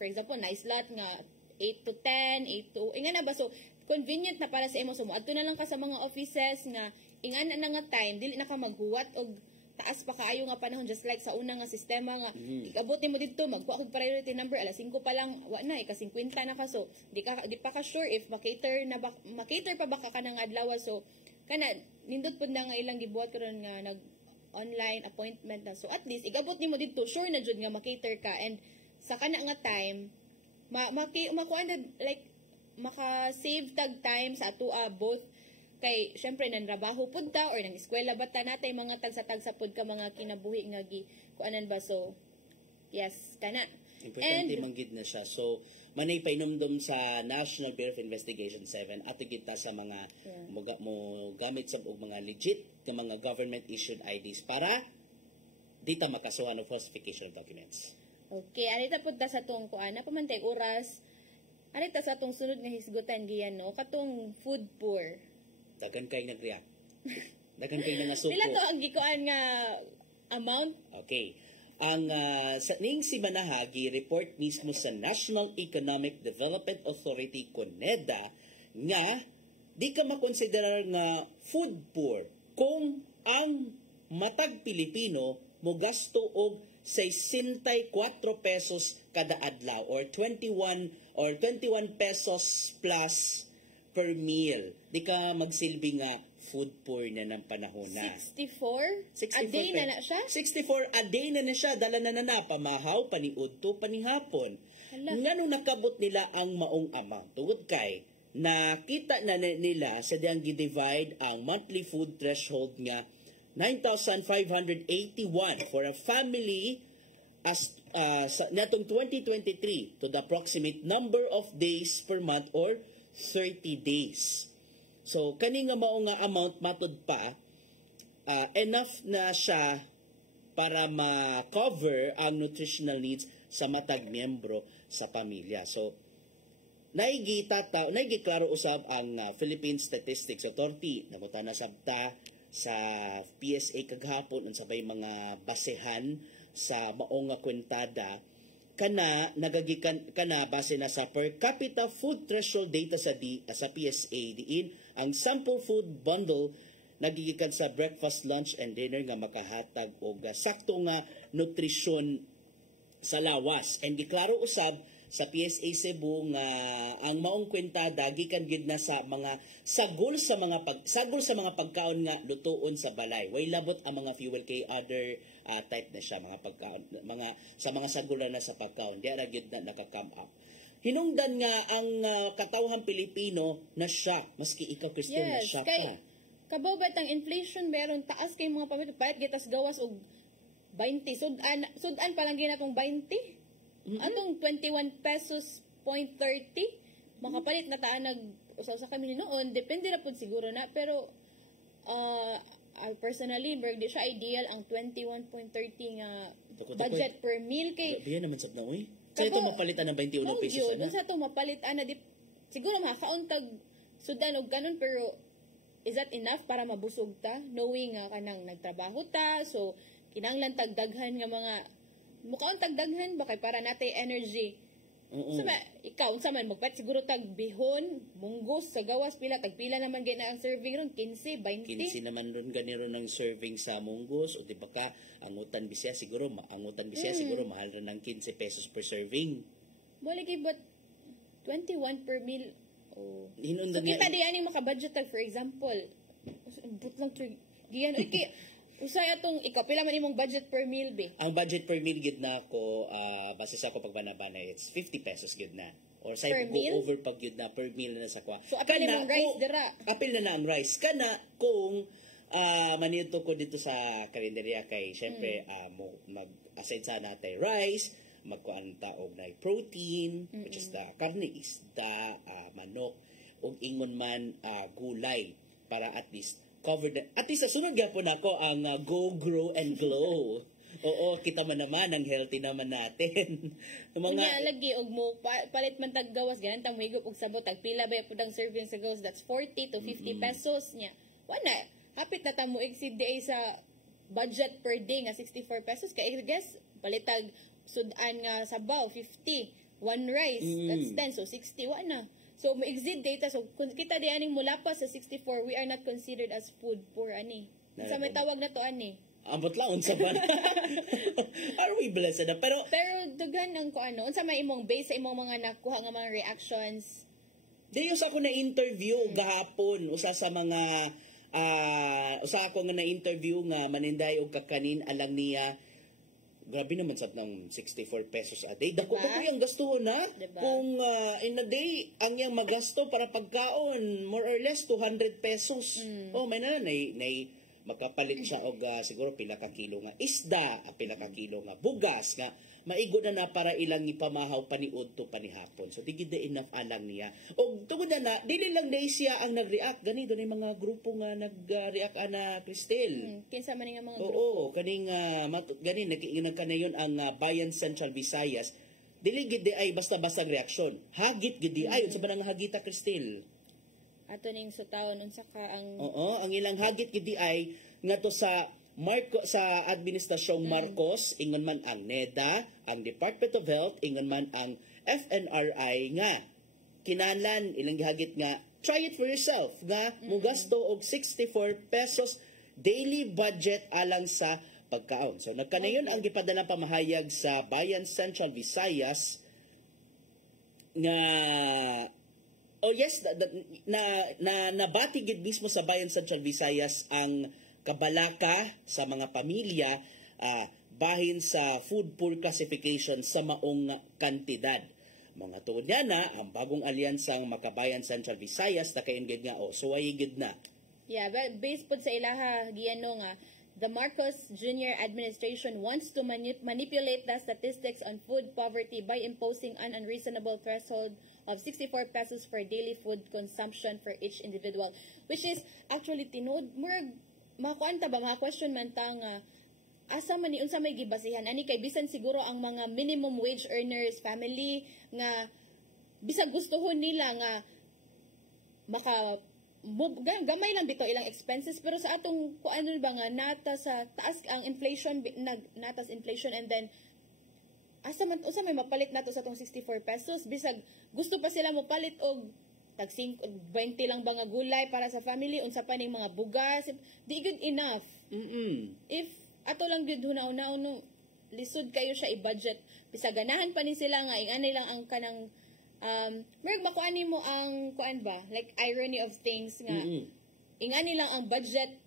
for example na slot nga 8 to 10 8 to ingana ba so convenient na para sa imo so adto na lang ka sa mga offices nga ingana na nga time dili na ka maghuwat og taas pa kaayo nga panahon just like sa una nga sistema nga ikabot nimo didto magkuha og priority number alas 5 pa lang wa na ika 50 na ka so di pa ka sure if makater pa ba ka kanang adlaw so kana nindot pud na nga ilang gibuhat karon nga nag online appointment na so at least ikabot nimo didto sure na jud nga makater ka and sa kana nga time makuha na like maka-save tag time sa ato both kay syempre nanrabaho pud ta or nang eskwela ba ta natay mga tagsa-tagsa pud ka mga kinabuhi nga kuanan ba, so yes kana. Importante manggid na siya. So manay painomdom sa National Bureau of Investigation 7 at kita sa mga mo gamit sa og mga legit nga mga government issued IDs para di ta makasuhan of falsification of documents. Okay, arita pud ta sa tong kuan pamantay oras. Arita sa tong sunod nga hisgutan giyan no katong food poor. Dagan kay nag-react. Dagan kay nangasuko. Pila to ang gikuan nga amount? Okay. Ang ning si Manaha gi-report mismo sa National Economic Development Authority CONEDA nga di ka makonsiderar nga food poor kung ang matag Pilipino mo gasto og 64 pesos kada adlaw or 21 pesos plus per meal. Di ka magsilbi nga food poor na ng panahon na. 64? A day na siya? 64 a day na siya. Dala na pamahaw, paniudto, panihapon. Ngano nakabot nila ang maong amount? Tungod kay, nakita na nila sa diyang gi-divide ang monthly food threshold nga 9,581 for a family as natong 2023 to the approximate number of days per month or 30 days. So, kani nga mao nga amount matud pa, enough na siya para ma-cover ang nutritional needs sa matag miyembro sa pamilya. So, naigiklaro usab ang Philippine Statistics Authority. Namutana sabta sa PSA kaghapon unsabay mga basehan sa maong nga kwentada kana nagagikan kana base na sa per capita food threshold data sa PSA diin ang sample food bundle nagigikan sa breakfast, lunch and dinner nga makahatag og sakto nga nutrisyon sa lawas. And giklaro usab sa PSA Cebu nga ang maong kwentada gikan gid na sa mga sagol sa mga pagkaon nga lutoon sa balay. Way labot ang mga fuel kay other type na siya mga pagkaon sa mga sagol na sa pagkaon. Di ra gyud na naka-come up. Hinungdan nga ang katawhan Pilipino na siya maski ikaw Kristen na siya kay kabaw bet ang inflation meron taas kay mga pamilya payat gitas gawas og 20 sudan pa lang ginatong 20. Anong 21 pesos .30 makapalit na taan nag-usa kami noon, depende na po siguro na, pero personally, di siya ideal ang 21.30 nga budget per meal kay diyan naman sab na oy. Kaya ito mapalitan ng 21 pesos na. Sa ito mapalitan na siguro makakaon tag sudan og kanon, pero is that enough para mabusog ta knowing nga kanang nagtrabaho ta, so kinahanglan tagdaghan nga mga mukaon tagdaghan ba kay para natay energy. So ikaw unsa man magpat siguro tag bihon, munggos sa gawas pila tagpila naman gyud na ang serving ron 15, 20. 15 naman ron ganiro ng serving sa munggos o di ba ka angutan bisya siguro siguro mahal ron ng 15 pesos per serving. Balik but 21 per meal. Oh. So kita di ani maka-budget tag for example. But lang giyan okay. Usay atong pila man imong budget per meal be? Ang budget per meal gid na ko base sa ko pagbana-bana it's 50 pesos gid na. Or say go over pag gid na per meal na sa kwa. So apil na ang rice dira. Apil na ang rice kana kung manito ko dito sa kalendarya kay syempre mag-aside sa natay rice, magkuan ta og nay protein which is the karne, isda, manok ug ingon man gulay para at least covered. At least sa sunod gyapon ako ang Go, Grow, and Glow. Oo, kita man naman, ang healthy naman natin. Mga lagi, og mo, palit man tag gawas, ganun tang mahigop og sabot, tag pila ba yung serving sa gawas, that's 40 to 50 pesos niya. Wala, hapit na tamo exceed day sa budget per day nga 64 pesos. Kaya I guess, palitag sudan nga sabaw, 50. One rice, that's 10, so 60, wala. So, ma-exit data. So, kung kita di aning mula pa sa 64, we are not considered as food poor, ani. Sa may tawag na to, ani. Ambot lang, unsa ba? Are we blessed na? Pero dughan ng unsa may imong base sa imong mga nakuha nga mga reactions? Diyos ako na-interview gahapon. Usa ako nga na-interview nga maninday og kakanin alang niya grabe naman sa ng 64 pesos a day. Dako diba? Yung gastuhon na. Diba? Kung in a day, ang yang magasto para pagkaon, more or less 200 pesos. Oh, may na makapalit siya og siguro pila ka kilo nga isda, pila ka kilo nga bugas nga maigo na para ilang ipamahaw paniud to panihapon. So digid na enough alang niya. Og tungod na dili lang day siya ang nag-react, gani dunay mga grupo nga nag-react ana Cristel. Kinsa man nga mga grupo? Oo, kaning gani nagkanayon ang Bayan Central Visayas. Dili gid ay basta-basta reaksyon. Hagit gid di ayon sa banang hagita Cristel. Ato ning sutawon unsa ka ang ang ilang hagit gid ay ngadto sa sa administrasyong Marcos, ingon man ang NEDA, ang Department of Health, ingon man ang FNRI nga kinahanglan ilang gihagit nga try it for yourself nga mugasto og 64 pesos daily budget alang sa pagkaon. So nagkanayon ang gipadalang pamahayag sa Bayan Central Visayas nga nabati gid mismo sa Bayan Central Visayas ang kabalaka sa mga pamilya bahin sa food poor classification sa maong kantidad. Mga tuod niya na, ang bagong alyansang Makabayan Central Visayas, nakaingid nga, suway gid na. Yeah, but based po sa ilaha, giyano nga, the Marcos Jr. administration wants to manipulate the statistics on food poverty by imposing an unreasonable threshold of 64 pesos for daily food consumption for each individual. Which is, actually, tinod, makakuanta ba, mga question man ta nga, asa man ni unsa may gibasihan ani kay bisan siguro ang mga minimum wage earners family nga bisag gustuhon nila nga gamay lang bitaw ilang expenses pero sa atong kuano ba nga nata sa taas ang inflation natas inflation and then asa man unsa may mapalit nato sa atong 64 pesos bisag gusto pa sila mo palit og tag 20 lang ba nga gulay para sa family unsa pa ning mga bugas di good enough. If ato lang gyud hunaw-hunaw no lisod kayo siya i-budget bisag ganahan pa ni sila nga ingani lang ang kanang merg makuani mo ang kuan ba like irony of things nga ingani lang ang budget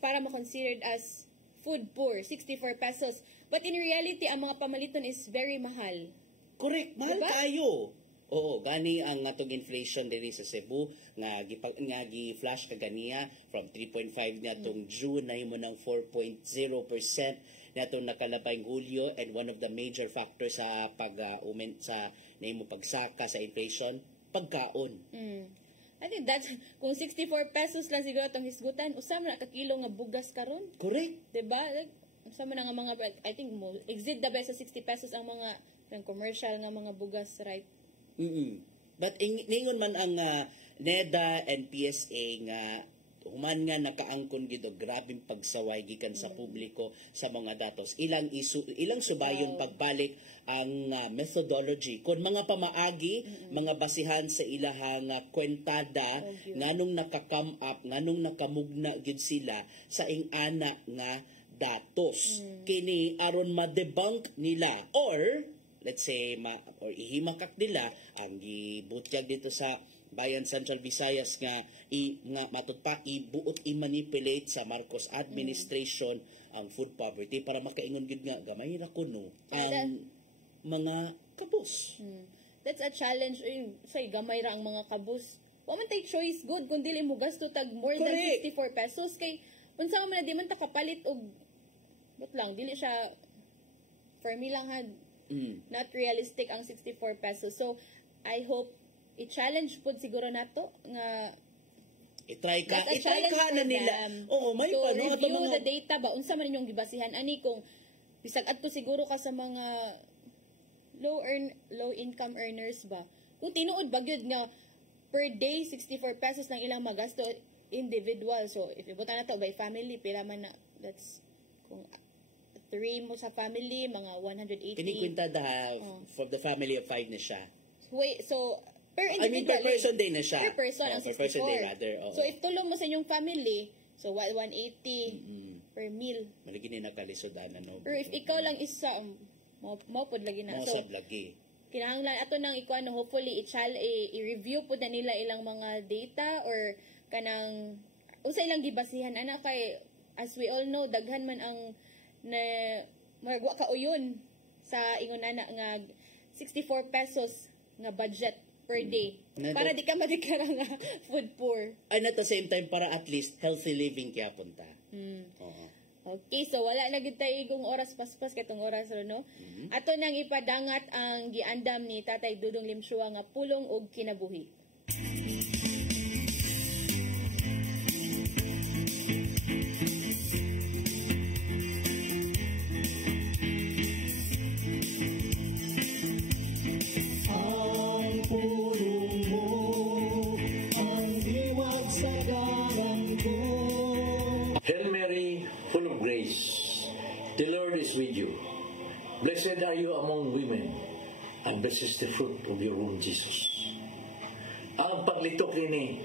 para ma-considered as food poor 64 pesos but in reality ang mga pamaliton is very mahal. Correct, mahal diba? Tayo. Oo, gani ang atong inflation diri sa Cebu nga gi-flash kaganiya from 3.5 niadtong June na himo ng 4.0% niadtong nakalabay Hulyo and one of the major factors sa sa nahimo pagsaka sa inflation pagkaon. I think that's kung 64 pesos lang siguro atong hisgutan usa man ka kilo nga bugas karon. Correct. Diba? Usa man nga mga I think mo exceed the best sa 60 pesos ang mga commercial nga mga bugas right. But ningon man ang NEDA and PSA nga human nga nakaangkon gid og grabing pagsaway gikan sa publiko sa mga datos ilang subayon pagbalik ang methodology kon mga pamaagi mga basihan sa ilahang kwentada nganong naka-come up nganong nakamugna gid sila sa ing-ana nga datos kini aron ma-debunk nila or let's say or ihimakak nila ang gibutyag dito sa Bayan Central Visayas nga matud pa ibuot i-manipulate sa Marcos administration ang food poverty para makaingon gid nga gamay ra kuno ang mga kabus. That's a challenge say gamay ra ang mga kabus. Wa man tay choice good kun dili mo gasto tag more than 64 pesos kay unsa man di man ta kapalit og but lang dili siya for me lang had not realistic ang 64 pesos. So, I hope i-challenge po siguro nato nga i-try ka na nila. Oo, may so, pa. Review the data ba? Unsa man inyong gibasihan? Ani kung bisag adto siguro ka sa mga low income earners ba? Kung tinuod ba gyud nga per day 64 pesos lang ilang magasto individual. So, if ibutan nato by family, pila man na that's kung 3 mo sa family, mga 180. Kinikwinta for the family of 5 na siya. Wait, so, per individual. Per person day na siya. Per person, ang 64. Per person day rather. So, if tulong mo sa inyong family, so 180 per meal. Malagi na nakalisod na, no? Pero if ikaw lang isa, maupod lagi na. Mausab lagi. Kinahanglan, ato nang ikaw, hopefully, i-review po na nila ilang mga data or kanang, usa ilang gibasihan, anak kay, as we all know, daghan man ang na magwa ka uyon sa ingon na nga 64 pesos nga budget per day. Para di ka madikara nga food poor. And at the same time, para at least healthy living kaya punta. Okay, so wala na gid tayo igong oras paspas katong oras ro no. Ato nang ipadangat ang giandam ni Tatay Dudong Limshua nga pulong og kinabuhi. Ang pulong mo ang liwag sa daan ko. Hail Mary, full of grace, the Lord is with you. Blessed are you among women, and blessed is the fruit of your womb, Jesus. Ang paglitok nini,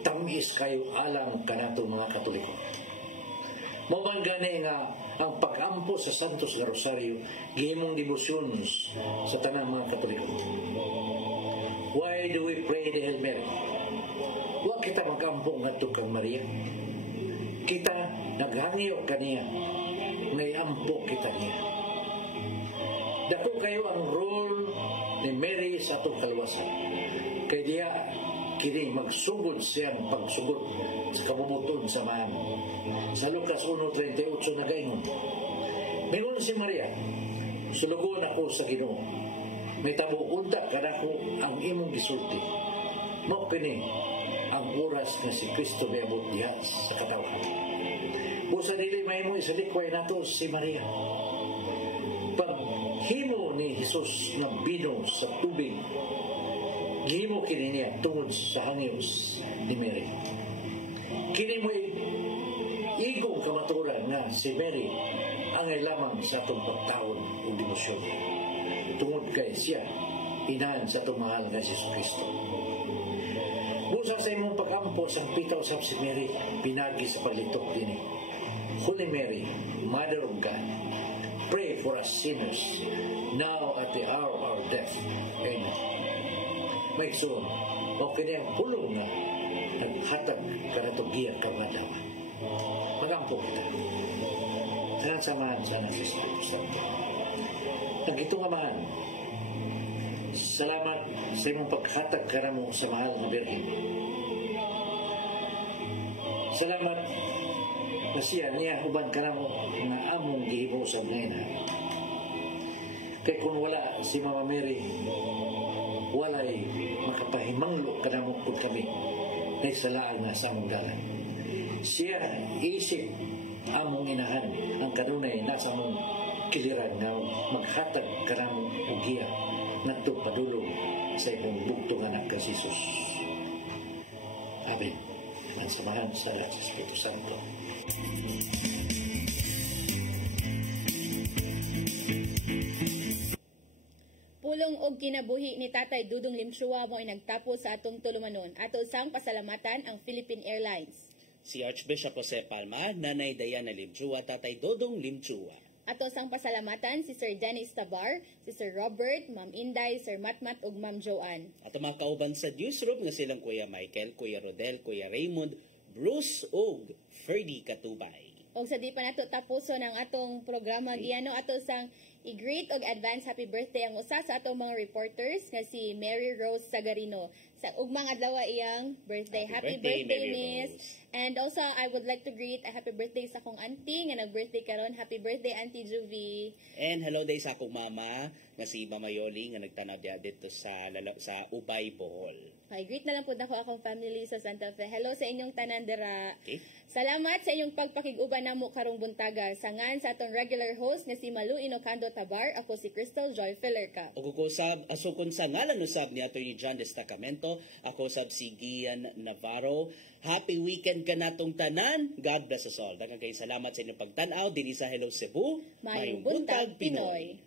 tamis kayo alang kanato mga Katoliko. Maman gani nga ang pag-ampo sa Santos nga Rosario, gihimong debosyon sa tanang mga Katoliko. Why do we pray the Hail Mary? Wa kita mag-ampo nga kang Maria. Kita naghangyo kaniya, ngayampo kita niya. Dako kayo ang role ni Mary sa atong kalwasan. Kaya diya, kini magsugod siyang pagsugod sa kabubuton sa man. Sa Lucas 1:38 na gayon. Mingon si Maria, sulugon ako sa Ginoo. May tabuunta kanako ang imong gisulti. Mo kini ang oras nga si Kristo miabot diha sa katawan. Busa dili mahimo isalikway nato si Maria. Paghimo ni Jesus nga bino sa tubig, gihimo kini niya tungod sa hangyo's ni Mary. Kini mo igong kamaturan nga si Mary ang lamang sa atong pagtaon o demosyon. Tungod kay siya, inahan sa atong mahal nga si Kristo. Busa sa imong pag-ampo sa pitaw sa si Mary, pinagi sa palitok din. Holy Mary, Mother of God, pray for us sinners, now at the hour of our death. Amen. May so, okay na yung pulong na naghatag ka na itong giyak kamadawa. Magampo kita. Sanang samahan sana sa Espiritu Santo. Nagitong amahan, salamat sa imong paghatag ka na mo sa mahal na Birhen. Salamat na siya niya uban ka na mo na among gihimusan ngayon. Kaya kung wala si Mama Mary, walay makapahimanglo ka na mo kung kami na isalaan nga sa among dalan. Siya isip among inahan ang kanunay nasa among kiliran nga maghatag ka na mo ugiya nagtong padulong sa imong bugtong anak ka Jesus. Amen. Ang samahan sa Espiritu Santo. Pulong og kinabuhi ni Tatay Dudong Limshua mo ay nagtapos sa atong tulumanon. Ato sang pasalamatan ang Philippine Airlines. Si Archbishop Jose Palma, Nanay Diana Limchua, Tatay Dodong Limchua. Ato sang pasalamatan si Sir Dennis Tabar, si Sir Robert, Ma'am Inday, Sir Matmat ug Ma'am Joanne. Ato mga kauban sa newsroom nga silang Kuya Michael, Kuya Rodel, Kuya Raymond, Bruce ug Ferdy Katubay. Og sa di pa nato tapuson ang atong programa giyano ato sang i-greet og advance happy birthday ang usa sa atong mga reporters nga si Mary Rose Sagarino. Sa ugmang adlaw iyang birthday. Happy birthday Miss. And also I would like to greet a happy birthday sa akong auntie nga nag-birthday karon. Happy birthday Auntie Juvie. And hello day sa akong mama nga si Mama Yoli nga nagtanaw dia dito sa Ubay, Bohol. Okay, greet na lang po na ko akong family sa Santa Fe. Hello sa inyong tanan dira. Okay. Salamat sa inyong pagpakig-uban namo karong buntaga. Sangan sa atong regular host nga si Malu Inocando Tabar, ako si Crystal Joy Felerca. O kukusab, asukon sa ngalan usab ni Atty. John Destacamento, ako sab si Gian Navarro. Happy weekend ka natong tanan. God bless us all. Daghang kay salamat sa inyong pagtan-aw dinhi sa Hello Cebu. Mayong buntag Pinoy.